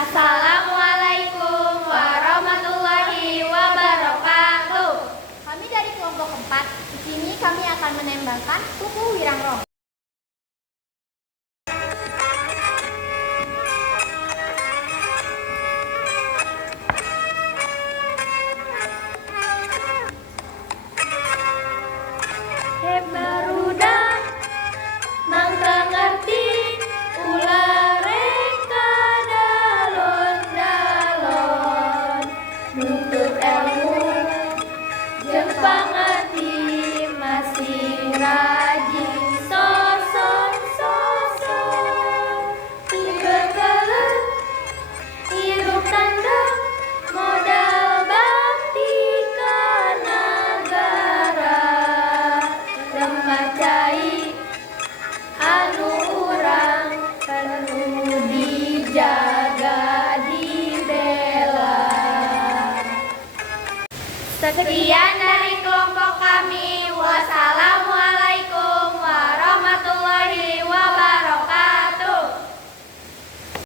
Assalamualaikum warahmatullahi wabarakatuh. Kami dari kelompok 4. Di sini kami akan menembangkan kuku Wirangrong. Barudak mangga ngerti ulah reka dalon-dalon nuntut ilmu jeung pangerti masih rajin soson tibekeun hirup tanda modal bakti ka nagara macai anu urang perlu dijaga dibela. Sekian